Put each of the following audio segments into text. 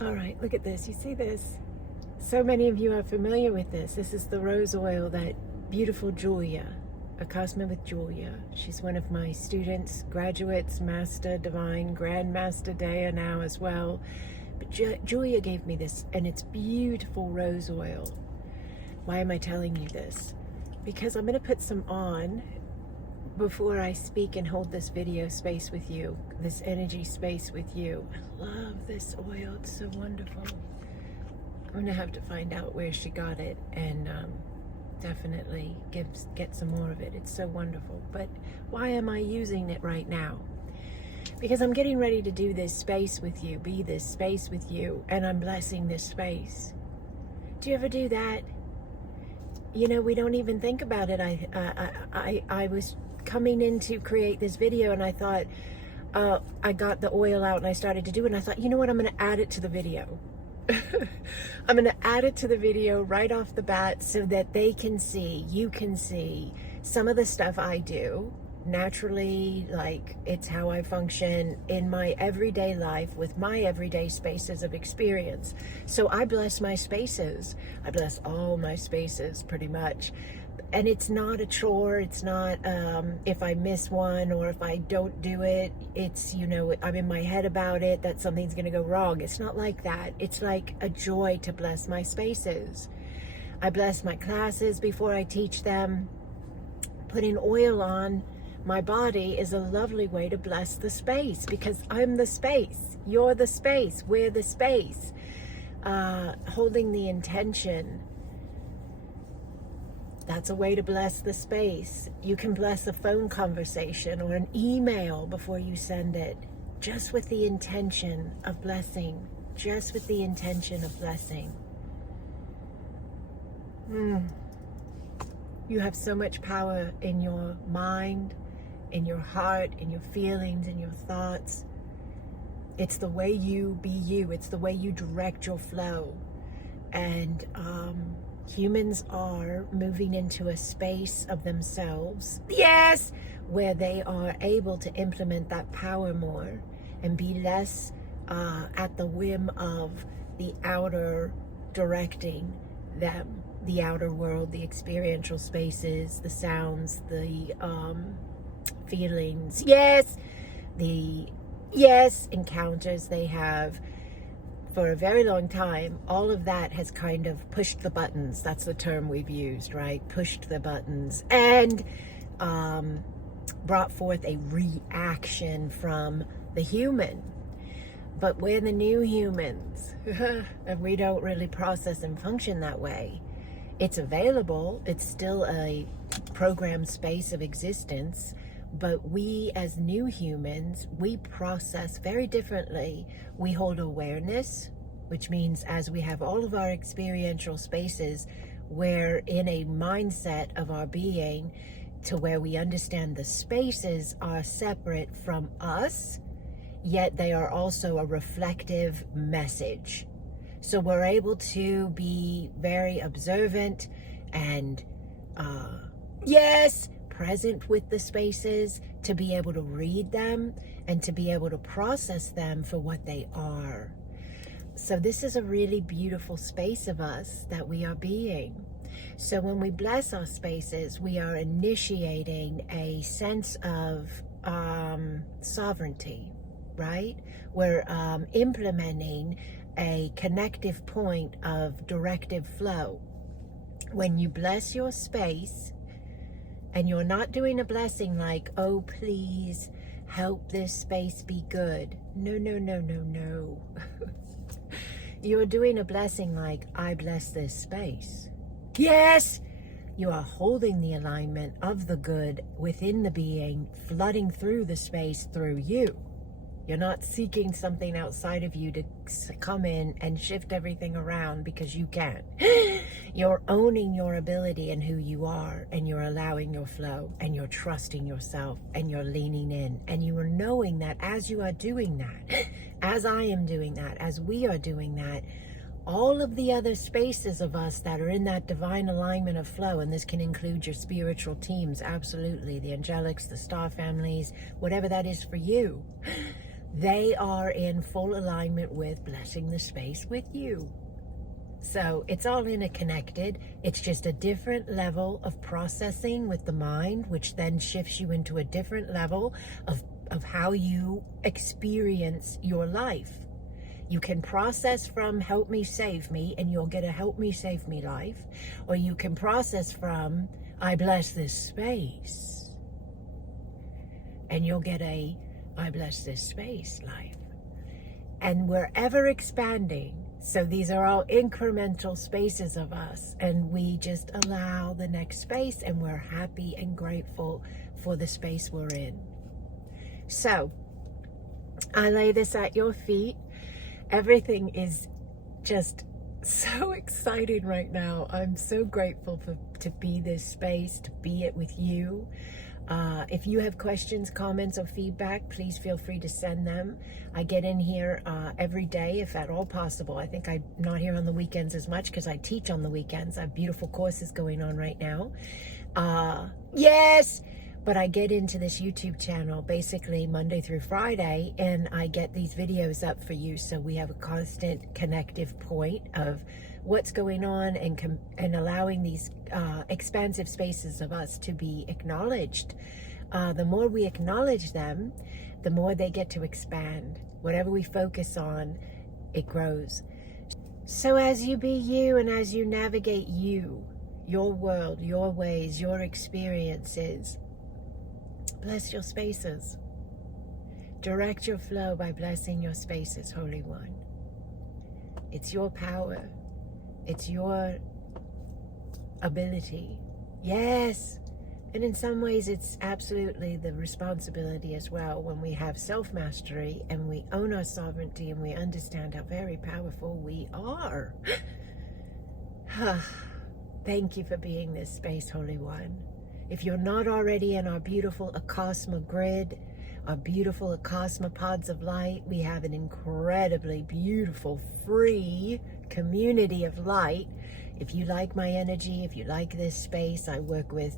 All right, look at this. You see this? So many of you are familiar with this. This is the rose oil that beautiful Julia, Acasma with Julia. She's one of my students, graduates, Master Divine, Grandmaster Dea now as well. But Julia gave me this, and it's beautiful rose oil. Why am I telling you this? Because I'm going to put some on before I speak and hold this video space with you, this energy space with you. I love this oil. It's so wonderful. I'm going to have to find out where she got it and definitely get some more of it. It's so wonderful. But why am I using it right now? Because I'm getting ready to do this space with you, be this space with you, and I'm blessing this space. Do you ever do that? You know, we don't even think about it. I was coming in to create this video, and I thought, I got the oil out and I started to do it, and I thought, you know what, I'm going to add it to the video. I'm going to add it to the video right off the bat so that they can see, you can see some of the stuff I do naturally, like it's how I function in my everyday life with my everyday spaces of experience. So I bless my spaces. I bless all my spaces pretty much. And it's not a chore. It's not if I miss one or if I don't do it, it's, you know, I'm in my head about it, that something's going to go wrong. It's not like that. It's like a joy to bless my spaces. I bless my classes before I teach them. Putting oil on my body is a lovely way to bless the space, because I'm the space. You're the space. We're the space. Holding the intention. That's a way to bless the space. You can bless a phone conversation or an email before you send it, just with the intention of blessing, just with the intention of blessing. You have so much power in your mind, in your heart, in your feelings, in your thoughts. It's the way you be you. It's the way you direct your flow. And humans are moving into a space of themselves, yes, where they are able to implement that power more and be less at the whim of the outer directing them, the outer world, the experiential spaces, the sounds, the feelings, the encounters they have. For a very long time, all of that has kind of pushed the buttons. That's the term we've used, right? Pushed the buttons and brought forth a reaction from the human. But we're the new humans, and we don't really process and function that way. It's available. It's still a programmed space of existence. But we as new humans, we process very differently. We hold awareness, which means as we have all of our experiential spaces, we're in a mindset of our being to where we understand the spaces are separate from us, yet they are also a reflective message. So we're able to be very observant and, present with the spaces, to be able to read them and to be able to process them for what they are. So this is a really beautiful space of us that we are being. So when we bless our spaces, we are initiating a sense of sovereignty, right? We're implementing a connective point of directive flow. When you bless your space, and you're not doing a blessing like, oh, please help this space be good. No. You're doing a blessing like, I bless this space. Yes! You are holding the alignment of the good within the being, flooding through the space through you. You're not seeking something outside of you to come in and shift everything around because you can. You're owning your ability and who you are, and you're allowing your flow, and you're trusting yourself, and you're leaning in, and you are knowing that as you are doing that, as I am doing that, as we are doing that, all of the other spaces of us that are in that divine alignment of flow, and this can include your spiritual teams, absolutely, the angelics, the star families, whatever that is for you, they are in full alignment with blessing the space with you. So it's all interconnected. It's just a different level of processing with the mind, which then shifts you into a different level of how you experience your life. You can process from help me, save me, and you'll get a help me, save me life. Or you can process from I bless this space, and you'll get a I bless this space life. And we're ever expanding. So these are all incremental spaces of us, and we just allow the next space, and we're happy and grateful for the space we're in. So I lay this at your feet. Everything is just so exciting right now. I'm so grateful to be this space, to be it with you. If you have questions, comments, or feedback, please feel free to send them. I get in here every day, if at all possible. I think I'm not here on the weekends as much because I teach on the weekends. I have beautiful courses going on right now. Yes! But I get into this YouTube channel basically Monday through Friday, and I get these videos up for you, so we have a constant connective point of what's going on, and allowing these expansive spaces of us to be acknowledged. The more we acknowledge them, the more they get to expand. Whatever we focus on, it grows. So as you be you, and as you navigate you, your world, your ways, your experiences, bless your spaces. Direct your flow by blessing your spaces, Holy One. It's your power. It's your ability. Yes. And in some ways, it's absolutely the responsibility as well when we have self-mastery and we own our sovereignty and we understand how very powerful we are. Thank you for being this space, Holy One. If you're not already in our beautiful Acasma grid, our beautiful Acasma pods of light, we have an incredibly beautiful, free community of light. If you like my energy, if you like this space, I work with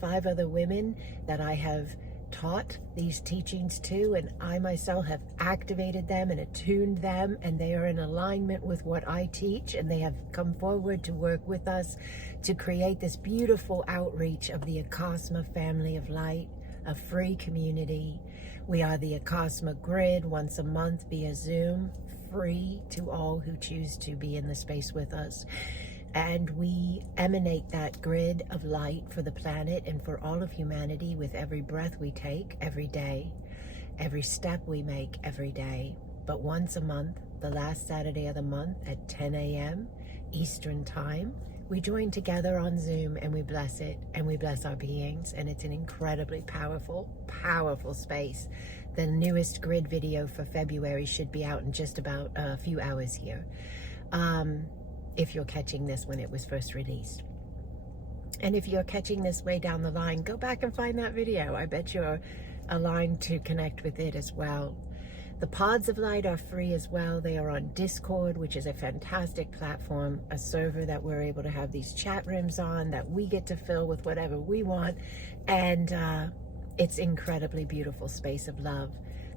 5 other women that I have taught these teachings to, and I myself have activated them and attuned them, and they are in alignment with what I teach, and they have come forward to work with us to create this beautiful outreach of the Acasma family of light, a free community. We are the Acasma grid once a month via Zoom, free to all who choose to be in the space with us. And we emanate that grid of light for the planet and for all of humanity with every breath we take every day, every step we make every day. But once a month, the last Saturday of the month at 10 a.m. Eastern Time, we join together on Zoom and we bless it, and we bless our beings, and it's an incredibly powerful, powerful space. The newest grid video for February should be out in just about a few hours here. If you're catching this when it was first released. And if you're catching this way down the line, go back and find that video. I bet you're aligned to connect with it as well. The pods of light are free as well. They are on Discord, which is a fantastic platform, a server that we're able to have these chat rooms on that we get to fill with whatever we want. And it's incredibly beautiful space of love.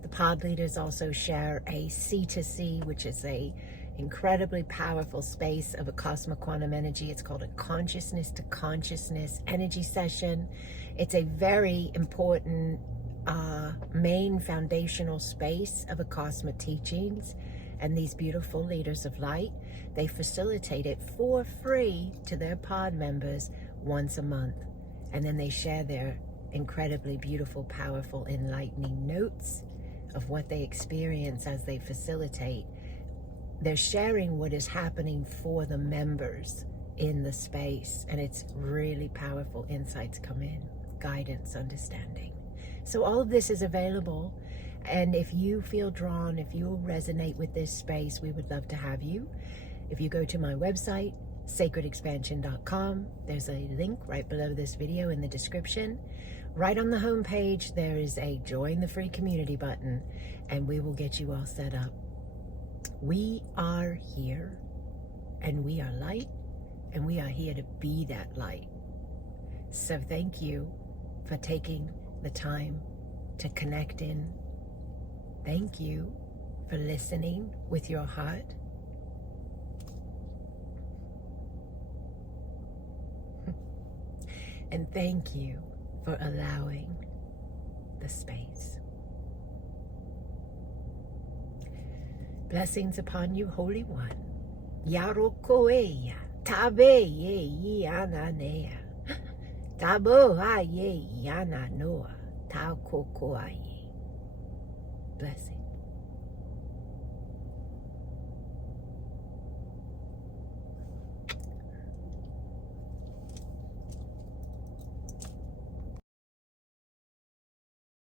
The pod leaders also share a C2C, which is a incredibly powerful space of a cosmic quantum energy. It's called a consciousness to consciousness energy session. It's a very important main foundational space of Acasma teachings, and these beautiful leaders of light, they facilitate it for free to their pod members once a month, and then they share their incredibly beautiful, powerful, enlightening notes of what they experience as they facilitate. They're sharing what is happening for the members in the space, and it's really powerful. Insights come in, guidance, understanding. So all of this is available, and if you feel drawn, if you resonate with this space, we would love to have you. If you go to my website, sacredexpansion.com, there's a link right below this video in the description. Right on the home page, there is a join the free community button, and we will get you all set up. We are here, and we are light, and we are here to be that light. So thank you for taking the time to connect in Thank you for listening with your heart. And thank you for allowing the space. Blessings upon you, Holy One. Yarokoeya, tabe ye yananea, tabo aye yananoa, taukokoaye. Blessings.